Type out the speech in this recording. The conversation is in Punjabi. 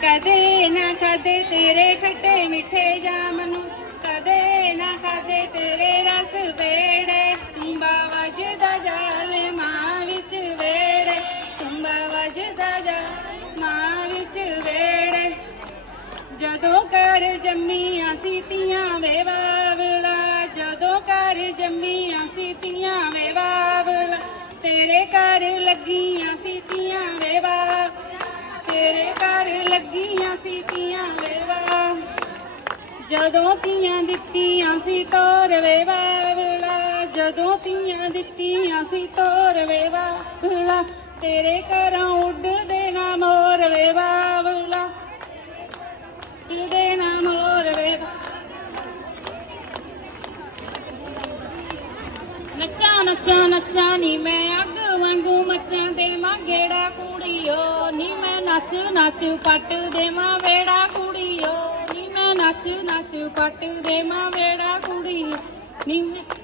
ਕਦੇ ਨਾ ਖਾਦੇ ਤੇਰੇ ਖੱਟੇ ਮਿੱਠੇ ਜਾਮ ਨੂੰ। ਕਦੇ ਨਾ ਖਾਦੇ ਤੇਰੇ ਰਸ ਵੇੜੇ। ਤੁੰਬਾ ਵਜਦਾ ਜਾਲ ਮਾਂ ਵਿੱਚ ਵੇੜੇ। ਤੁੰਬਾ ਵਜਦਾ ਜਾਲ ਮਾਂ ਵਿੱਚ ਵੇੜੇ। ਜਦੋਂ ਕਰ ਜੰਮੀਆਂ ਸੀਤੀਆਂ ਵੇਵਾ ਘਰ ਲੱਗੀਆਂ ਸੀਤੀਆਂ ਵੇ ਬਾਵ ਤੇਰੇ ਘਰ ਲੱਗੀਆਂ ਸੀਤੀਆਂ ਵੇ ਬਾਵ ਜਦੋਂ ਤੀਆਂ ਦਿੱਤੀਆਂ ਸੀ ਤੋਰ ਵੇ ਬਾਵਲਾ ਜਦੋਂ ਤੀਆਂ ਦਿੱਤੀਆਂ ਸੀ ਤੋਰ ਵੇ ਬਾਵਲਾ ਤੇਰੇ ਘਰੋਂ ਉੱਡਦੇ ਨਾ ਮੋਰ ਵੇ ਬਾਵਲਾ ਦੇ ਨਾ ਮੋਰ ਵੇ ਨੱਚਾ ਨੱਚਾ ਨੱਚਾ ਨੀ ਮੈਂ ਅੱਗ ਨੀ ਮੈਂ ਨੱਚ ਨੱਚ ਪੱਟ ਦੇ ਮਾਂ ਵੇੜਾ ਕੁੜੀਓ ਨੀ ਮੈਂ ਨੱਚ